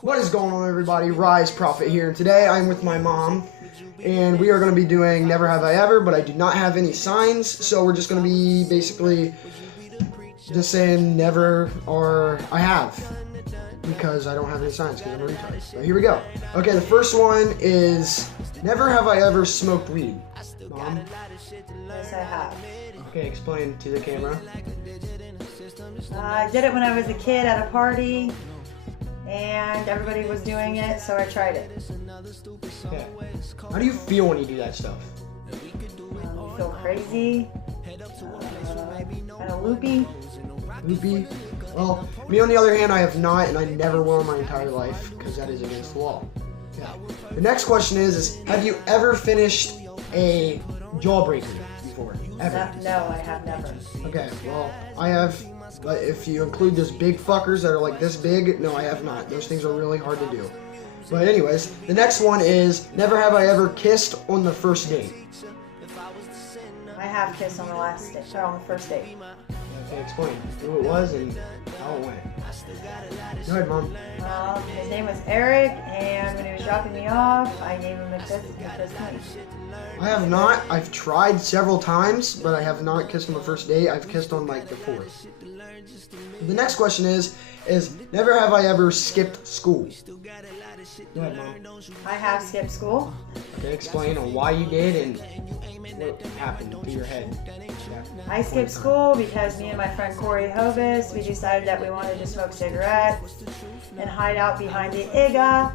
What is going on, everybody? Rise Prophet here, and today I'm with my mom, and we are going to be doing Never Have I Ever, but I do not have any signs, so we're just going to be basically just saying never or I have, because I don't have any signs because I'm a retard. So here we go. Okay, the first one is never have I ever smoked weed. Mom? Yes, I have. Okay, explain to the camera. I did it when I was a kid at a party, and everybody was doing it, so I tried it. Okay. How do you feel when you do that stuff? I feel crazy, kind of loopy. Loopy? Well, me on the other hand, I have not, and I never will in my entire life, because that is against the law. Yeah. The next question is have you ever finished a jawbreaker before? Ever? No, I have never. Okay, well, I have, but if you include those big fuckers that are like this big, no, I have not. Those things are really hard to do. But anyways, the next one is never have I ever kissed on the first date. I have kissed on the first date. Okay, explain who it was and how it went. Go ahead, Mom. His name was Eric, and when he was dropping me off, I gave him a kiss and he kissed me. I have not. I've tried several times, but I have not kissed on the first date. I've kissed on like the fourth. The next question is never have I ever skipped school. Go ahead, Mom. I have skipped school. Okay, explain on why you did and what happened to your head. I skipped school because me and my friend Corey Hovis, we decided that we wanted to smoke cigarettes and hide out behind the IGA.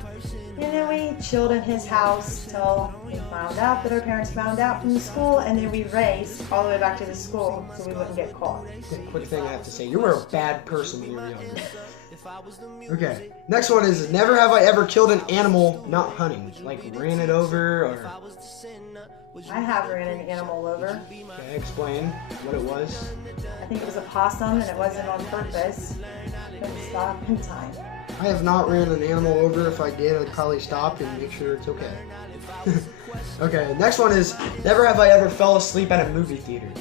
And then we chilled in his house till we found out that our parents found out from the school, and then we raced all the way back to the school so we wouldn't get caught. Quick thing I have to say, you were a bad person when you were younger. Okay, next one is never have I ever killed an animal not hunting, like ran it over or... I have ran an animal over. Okay, explain what it was. I think it was a possum, and it wasn't on purpose. Couldn't stop in time. I have not ran an animal over. If I did, I'd probably stop and make sure it's okay. Okay, next one is never have I ever fell asleep at a movie theater.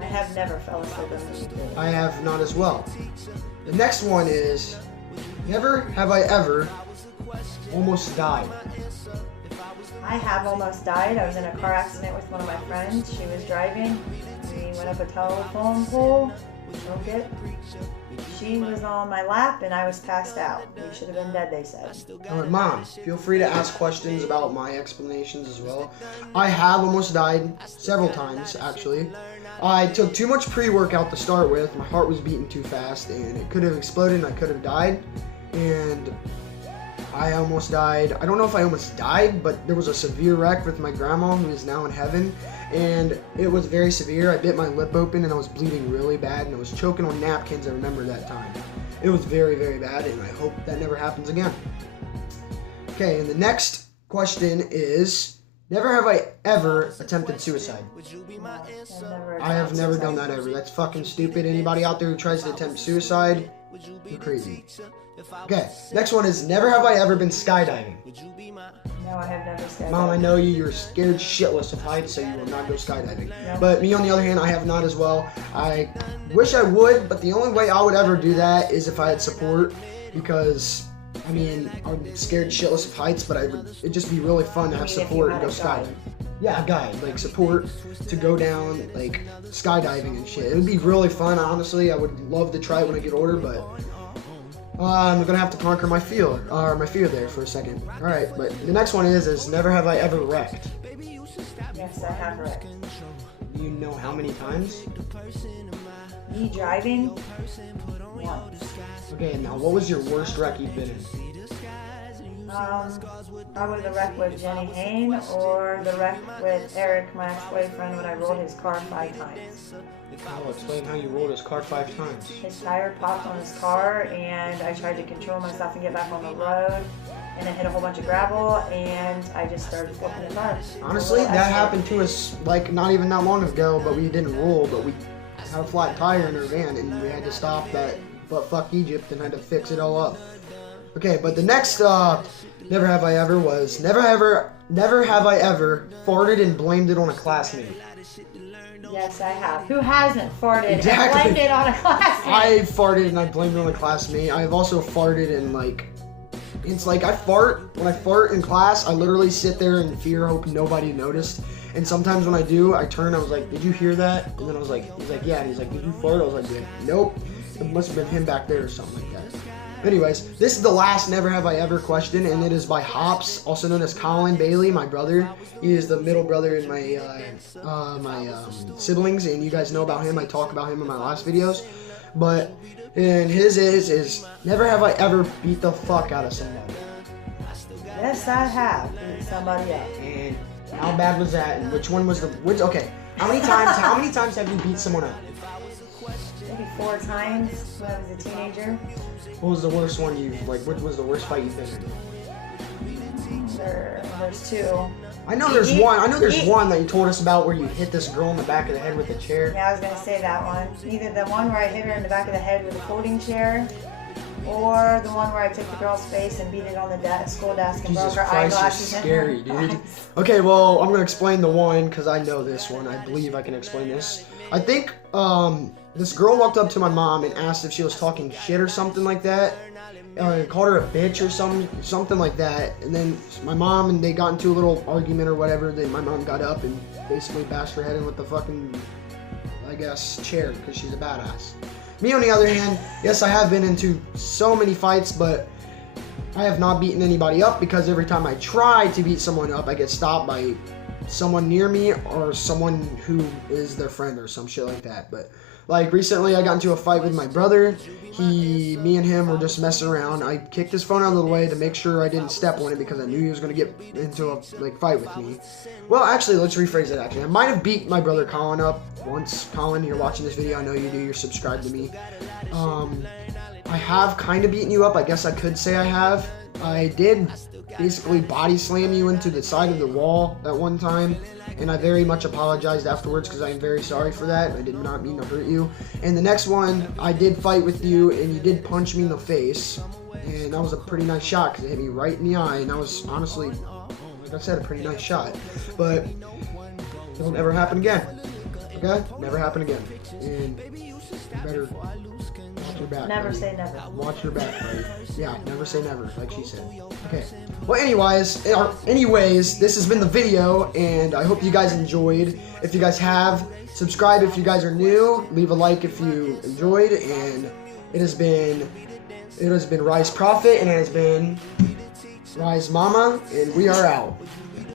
I have never fell asleep at a movie theater. I have not as well. The next one is never have I ever almost died. I have almost died. I was in a car accident with one of my friends. She was driving. We went up a telephone pole. Broke it. She was on my lap and I was passed out. We should have been dead, they said. Mom, feel free to ask questions about my explanations as well. I have almost died several times, actually. I took too much pre-workout to start with. My heart was beating too fast and it could have exploded and I could have died. And I almost died. I don't know if I almost died, but there was a severe wreck with my grandma who is now in heaven. And it was very severe. I bit my lip open and I was bleeding really bad and I was choking on napkins. I remember that time. It was very, very bad and I hope that never happens again. Okay, and the next question is, never have I ever attempted suicide. I have never done that ever. That's fucking stupid. Anybody out there who tries to attempt suicide, you're crazy. Okay, next one is never have I ever been skydiving. No, I have never skydived. Mom, I know you're scared shitless of heights, so you will not go skydiving. No. But me, on the other hand, I have not as well. I wish I would, but the only way I would ever do that is if I had support, because, I mean, I'm scared shitless of heights, but it'd just be really fun to have support and go skydiving. Yeah, a guide, like support to go down, like skydiving and shit. It would be really fun, honestly. I would love to try it when I get older, but I'm gonna have to conquer my fear there for a second. All right, but the next one is never have I ever wrecked. Yes, I have wrecked. Do you know how many times? Me driving? Once. Okay, now what was your worst wreck you've been in? Probably the wreck with Jenny Hain or the wreck with Eric, my ex-boyfriend, when I rolled his car 5 times. Oh, explain how you rolled his car 5 times. His tire popped on his car and I tried to control myself and get back on the road, and I hit a whole bunch of gravel and I just started flipping the car. Honestly, that happened to us like not even that long ago, but we didn't roll, but we had a flat tire in our van and we had to stop that fuck Egypt and had to fix it all up. Okay, but the next never have I ever was never have I ever farted and blamed it on a classmate. Yes, I have. Who hasn't farted Exactly. and blamed it on a classmate? I farted and I blamed it on a classmate. I've also farted and like It's like when I fart in class, I literally sit there in fear, hoping nobody noticed. And sometimes when I do, I turn, I was like, did you hear that? And then I was like, he's like, yeah. And he's like, did you fart? I was like, nope. It must have been him back there or something like that. Anyways, this is the last Never Have I Ever question, and it is by Hops, also known as Colin Bailey, my brother. He is the middle brother in my siblings, and you guys know about him. I talk about him in my last videos. But, and his is never have I ever beat the fuck out of somebody. Yes, I have beat somebody up. And how bad was that? And which one was okay, how many times have you beat someone up? Maybe 4 times when I was a teenager. What was the worst one what was the worst fight you've been in? There's 2. I know there's one that you told us about where you hit this girl in the back of the head with a chair. Yeah, I was going to say that one. Either the one where I hit her in the back of the head with a folding chair, or the one where I took the girl's face and beat it on the school desk and broke her eyeglasses. Jesus Christ, you're scary, dude. Okay, well, I'm going to explain the one because I know this one. I believe I can explain this. I think this girl walked up to my mom and asked if she was talking shit or something like that. Called her a bitch or something like that. And then my mom and they got into a little argument or whatever. Then my mom got up and basically bashed her head in with the fucking, I guess, chair because she's a badass. Me, on the other hand, yes, I have been into so many fights, but I have not beaten anybody up because every time I try to beat someone up, I get stopped by someone near me or someone who is their friend or some shit like that. But like recently I got into a fight with my brother. Me and him were just messing around. I kicked his phone out of the way to make sure I didn't step on it because I knew he was going to get into a fight with me. Well, actually, let's rephrase it. Actually, I might have beat my brother Colin up once. Colin, you're watching this video, I know you do, you're subscribed to me. I have kind of beaten you up. I guess I could say I have. I did basically body slam you into the side of the wall at one time, and I very much apologized afterwards because I am very sorry for that. I did not mean to hurt you. And the next one, I did fight with you, and you did punch me in the face, and that was a pretty nice shot because it hit me right in the eye, and that was honestly, like I said, a pretty nice shot. But it'll never happen again. Okay? Never happen again. And you better watch your back. Never buddy. say never. Watch your back, buddy. Yeah, never say never, like she said. Okay. Well, anyways, this has been the video, and I hope you guys enjoyed. If you guys have, subscribe if you guys are new. Leave a like if you enjoyed, and it has been Rise Prophet, and it has been Rise Mama, and we are out.